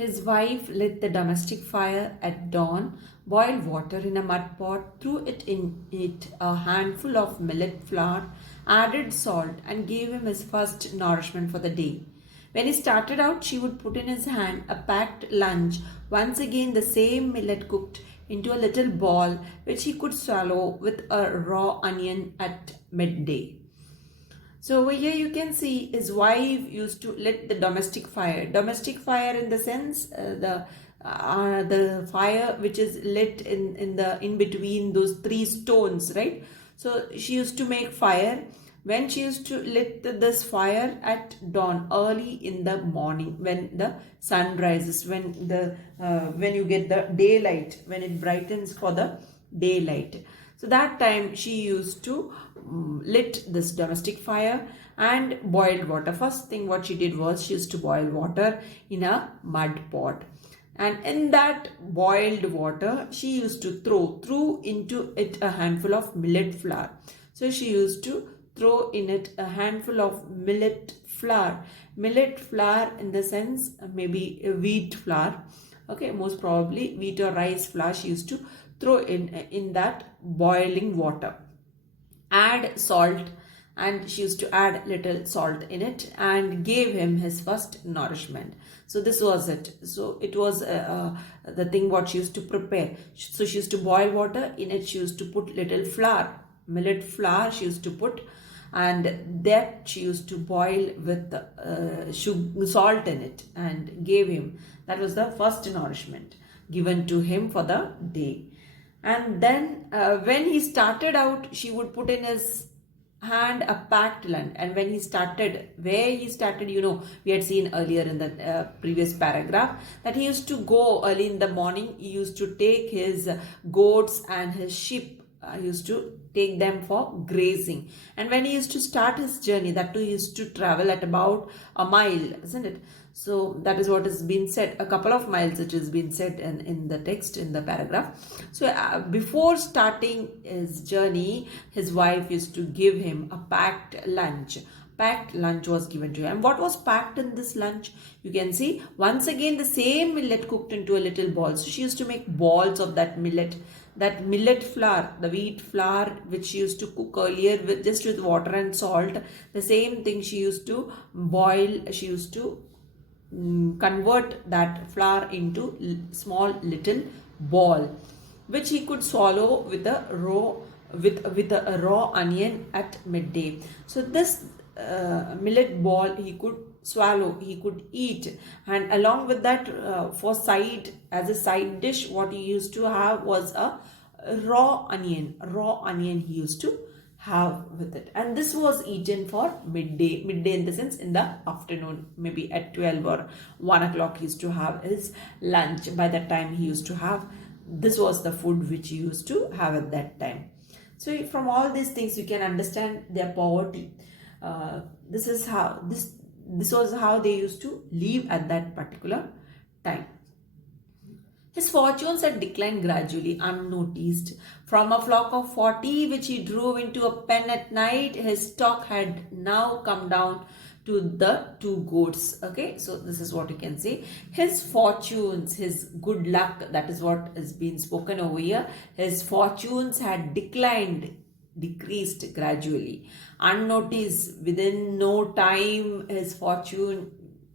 His wife lit the domestic fire at dawn, boiled water in a mud pot, threw in it a handful of millet flour, added salt, and gave him his first nourishment for the day. When he started out, she would put in his hand a packed lunch, once again the same millet cooked into a little ball which he could swallow with a raw onion at midday. So over here you can see his wife used to lit the domestic fire. Domestic fire in the sense the fire which is lit in between those three stones, right? So she used to make fire. When she used to lit this fire at dawn, early in the morning, when the sun rises, when you get the daylight, when it brightens for the daylight. So that time she used to lit this domestic fire and boiled water. First thing what she did was she used to boil water in a mud pot. And in that boiled water, she used to throw into it a handful of millet flour. So she used to throw in it a handful of millet flour. Millet flour in the sense maybe a wheat flour. Okay, most probably wheat or rice flour she used to throw in that boiling water. Add salt, and she used to add little salt in it and gave him his first nourishment. So this was it. So it was the thing what she used to prepare. So she used to boil water. In it she used to put little flour, millet flour she used to put, and that she used to boil with salt in it and gave him. That was the first nourishment given to him for the day. And then when he started out, she would put in his hand a packed lunch. And when he started, where he started, we had seen earlier in the previous paragraph that he used to go early in the morning. He used to take his goats and his sheep, used to take them for grazing. And when he used to start his journey, that too he used to travel at about a mile, isn't it? So that is what has been said, a couple of miles it has been said in the text, in the paragraph. So before starting his journey, his wife used to give him a packed lunch. Packed lunch was given to him. And what was packed in this lunch? You can see once again the same millet cooked into a little ball. So she used to make balls of that millet flour, the wheat flour which she used to cook earlier with water and salt. The same thing she used to boil. She used to convert that flour into small little ball which he could swallow with a raw onion at midday. So this millet ball he could swallow, he could eat, and along with that as a side dish what he used to have was a raw onion he used to have with it. And this was eaten for midday in the sense in the afternoon, maybe at 12 or 1 o'clock he used to have his lunch. By that time he used to have, this was the food which he used to have at that time. So from all these things you can understand their poverty. This was how they used to live at that particular time. His fortunes had declined gradually, unnoticed. From a flock of 40 which he drove into a pen at night, his stock had now come down to the 2 goats. Okay, so this is what you can say. His fortunes, his good luck, that is what is being spoken over here. His fortunes had decreased gradually. Unnoticed, within no time, his fortune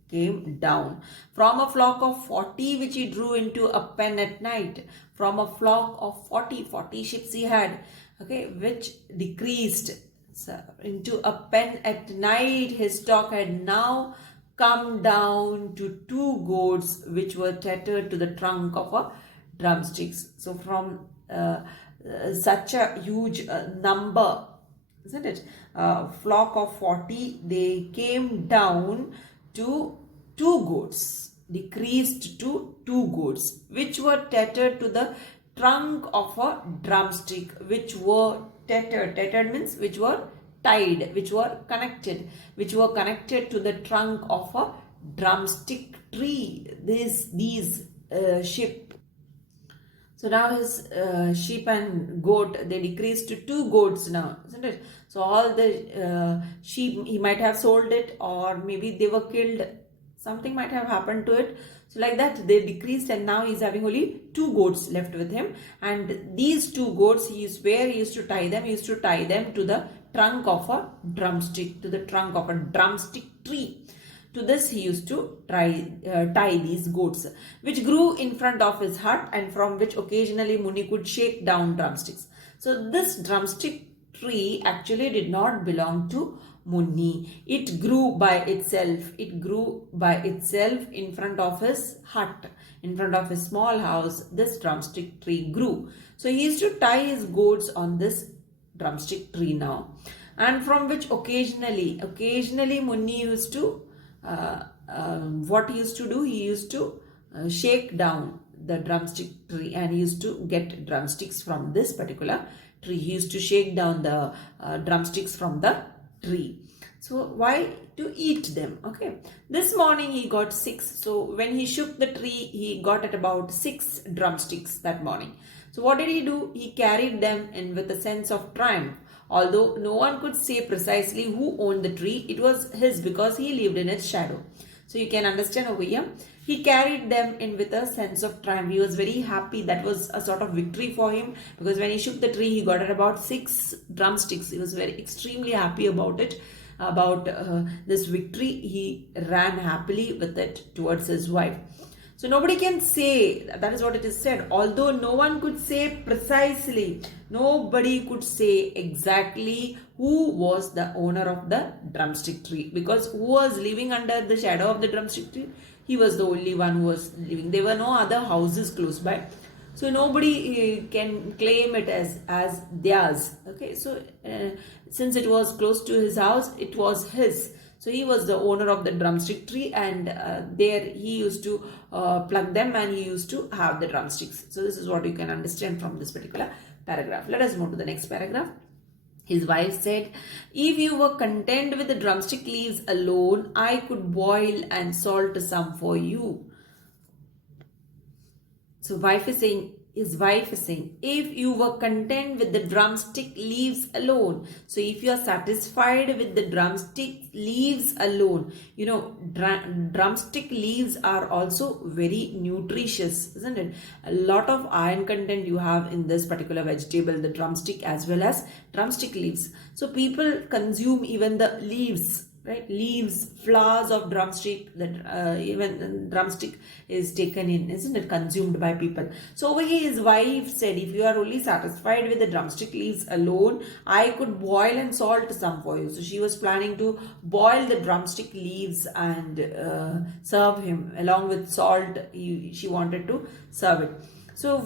came down. From a flock of 40 which he drew into a pen at night, from a flock of 40 ships he had, okay, which decreased into a pen at night, his stock had now come down to 2 goats which were tethered to the trunk of a drumsticks. So from such a huge number, isn't it? Flock of 40, they came down to 2 goats, decreased to 2 goats, which were tethered to the trunk of a drumstick, which were tethered. Tethered means which were tied, which were connected to the trunk of a drumstick tree. These sheep. So now his sheep and goat, they decreased to 2 goats now, isn't it? So all the sheep, he might have sold it, or maybe they were killed something might have happened to it. So like that they decreased, and now he's having only 2 goats left with him. And these 2 goats, he used to tie them. He used to tie them to the trunk of a drumstick, to the trunk of a drumstick tree. To this he used to tie these goats, which grew in front of his hut, and from which occasionally Muni could shake down drumsticks. So this drumstick tree actually did not belong to Muni. It grew by itself. It grew by itself in front of his hut, in front of his small house. This drumstick tree grew. So he used to tie his goats on this drumstick tree now, and from which occasionally Muni used to what he used to do, he used to shake down the drumstick tree, and he used to get drumsticks from this particular tree. He used to shake down the drumsticks from the tree. So why? To eat them. Okay. This morning he got 6. So when he shook the tree, he got at about 6 drumsticks that morning. So what did he do? He carried them in with a sense of triumph. Although no one could say precisely who owned the tree, it was his because he lived in its shadow. So you can understand over here, he carried them in with a sense of triumph. He was very happy. That was a sort of victory for him, because when he shook the tree, he got at about 6 drumsticks. He was very extremely happy about it, about this victory. He ran happily with it towards his wife. So nobody can say, that is what it is said, although no one could say precisely, nobody could say exactly who was the owner of the drumstick tree, because who was living under the shadow of the drumstick tree? He was the only one who was living. There were no other houses close by. So nobody can claim it as theirs. Okay, so since it was close to his house, it was his. So he was the owner of the drumstick tree, and there he used to pluck them, and he used to have the drumsticks. So this is what you can understand from this particular paragraph. Let us move to the next paragraph. His wife said, "If you were content with the drumstick leaves alone, I could boil and salt some for you." So his wife is saying, if you were content with the drumstick leaves alone. So if you are satisfied with the drumstick leaves alone, you know, drumstick leaves are also very nutritious, isn't it? A lot of iron content you have in this particular vegetable, the drumstick as well as drumstick leaves. So people consume even the leaves, right? Leaves, flowers of drumstick, that even drumstick is taken in, isn't it, consumed by people. So over here his wife said, if you are only satisfied with the drumstick leaves alone, I could boil and salt some for you. So she was planning to boil the drumstick leaves and serve him along with salt. She wanted to serve it. So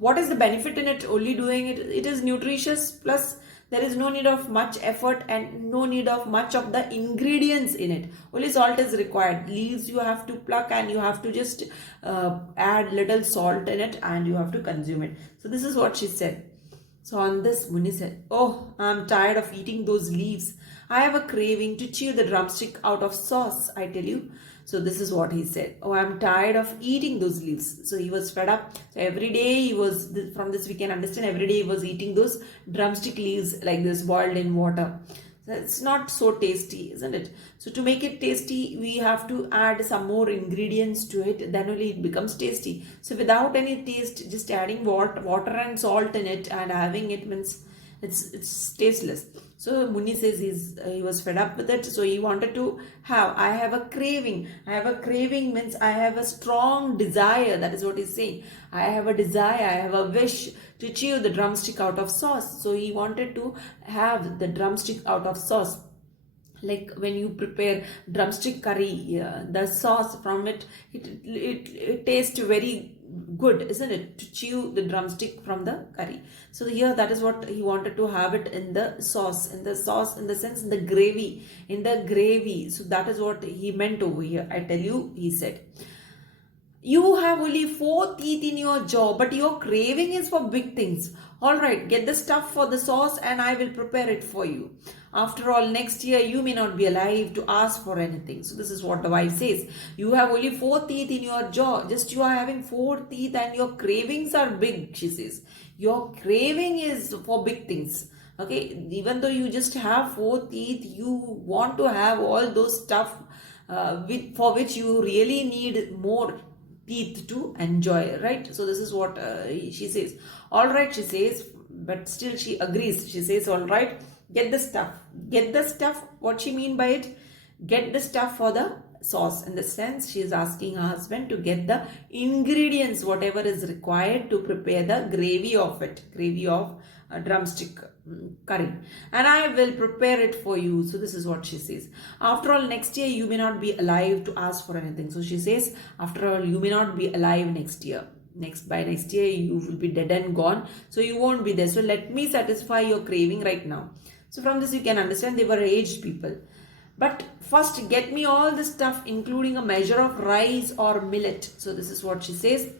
what is the benefit in it? Only doing it, it is nutritious, plus there is no need of much effort and no need of much of the ingredients in it. Only salt is required. Leaves you have to pluck, and you have to just add little salt in it, and you have to consume it. So this is what she said. So on this, Muni said, "Oh, I'm tired of eating those leaves. I have a craving to chew the drumstick out of sauce, I tell you." So this is what he said. "Oh, I'm tired of eating those leaves." So he was fed up. So every day he was, from this we can understand, every day he was eating those drumstick leaves like this, boiled in water. So it's not so tasty, isn't it? So to make it tasty, we have to add some more ingredients to it. Then only it becomes tasty. So without any taste, just adding water and salt in it and having it means it's tasteless. So Muni says he was fed up with it. So he wanted to have, I have a craving. I have a craving means I have a strong desire. That is what he's saying. I have a desire. I have a wish to chew the drumstick out of sauce. So he wanted to have the drumstick out of sauce. Like when you prepare drumstick curry, the sauce from it, it tastes very good, isn't it, to chew the drumstick from the curry. So here that is what he wanted to have it in the sauce, in the sense in the gravy. So that is what he meant over here. I tell you, he said, "You have only 4 teeth in your jaw, but your craving is for big things. All right, get the stuff for the sauce and I will prepare it for you. After all, next year you may not be alive to ask for anything." So this is what the wife says. You have only 4 teeth in your jaw. Just you are having 4 teeth and your cravings are big, she says. Your craving is for big things. Okay, even though you just have 4 teeth, you want to have all those stuff for which you really need more teeth to enjoy, right? So this is what she says. All right, she says, but still she agrees. She says, all right, get the stuff. Get the stuff. What she mean by it? Get the stuff for the sauce. In the sense, she is asking her husband to get the ingredients, whatever is required to prepare the gravy of it, gravy of drumstick curry, and I will prepare it for you. So this is what she says. After all, next year you may not be alive to ask for anything. So she says, after all, you may not be alive next year. By next year you will be dead and gone, so you won't be there. So let me satisfy your craving right now. So from this you can understand they were aged people. But first get me all the stuff, including a measure of rice or millet. So this is what she says.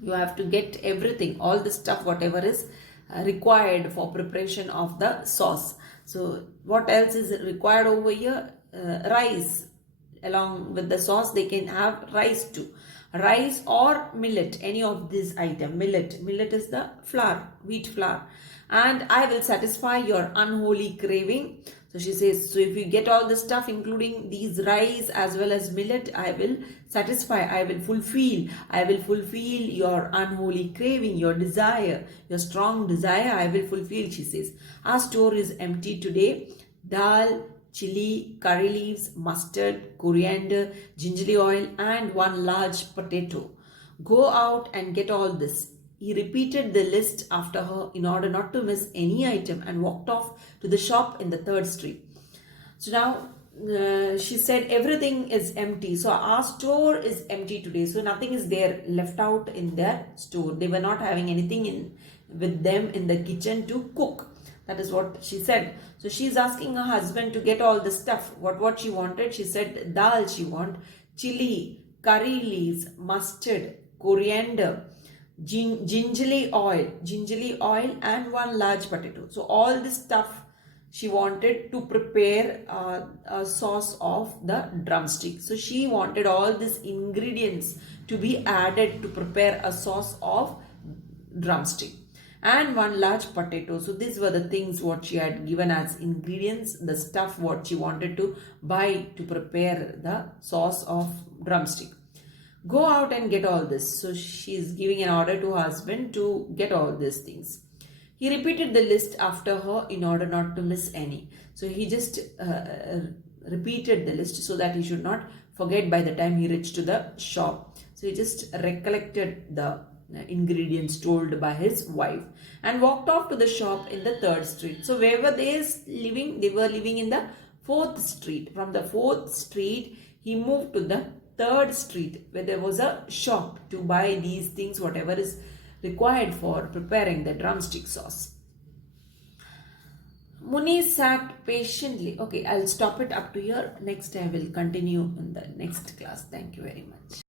You have to get everything, all the stuff, whatever is required for preparation of the sauce. So what else is required over here? Rice. Along with the sauce they can have rice too. Rice or millet, any of this item. Millet is the flour, wheat flour. And I will satisfy your unholy craving. So she says, so if you get all the stuff, including these rice as well as millet, I will satisfy, I will fulfill your unholy craving, your desire, your strong desire, I will fulfill, she says. Our store is empty today. Dal, chili, curry leaves, mustard, coriander, gingerly oil, and one large potato. Go out and get all this. He repeated the list after her in order not to miss any item and walked off to the shop in the 3rd street. So now she said everything is empty. So our store is empty today. So nothing is there left out in their store. They were not having anything with them in the kitchen to cook. That is what she said. So she is asking her husband to get all the stuff. What she wanted? She said dal she want, chili, curry leaves, mustard, coriander, gingerly oil, and one large potato. So all this stuff she wanted to prepare a sauce of the drumstick. So she wanted all these ingredients to be added to prepare a sauce of drumstick, and one large potato. So these were the things what she had given as ingredients, the stuff what she wanted to buy to prepare the sauce of drumstick. Go out and get all this. So she is giving an order to her husband to get all these things. He repeated the list after her in order not to miss any. So he just repeated the list so that he should not forget by the time he reached to the shop. So he just recollected the ingredients told by his wife and walked off to the shop in the 3rd street. So where were they living? They were living in the 4th street. From the 4th street, he moved to the 3rd street where there was a shop to buy these things, whatever is required for preparing the drumstick sauce. Muni sat patiently. Okay, I'll stop it up to here. Next I will continue in the next class. Thank you very much.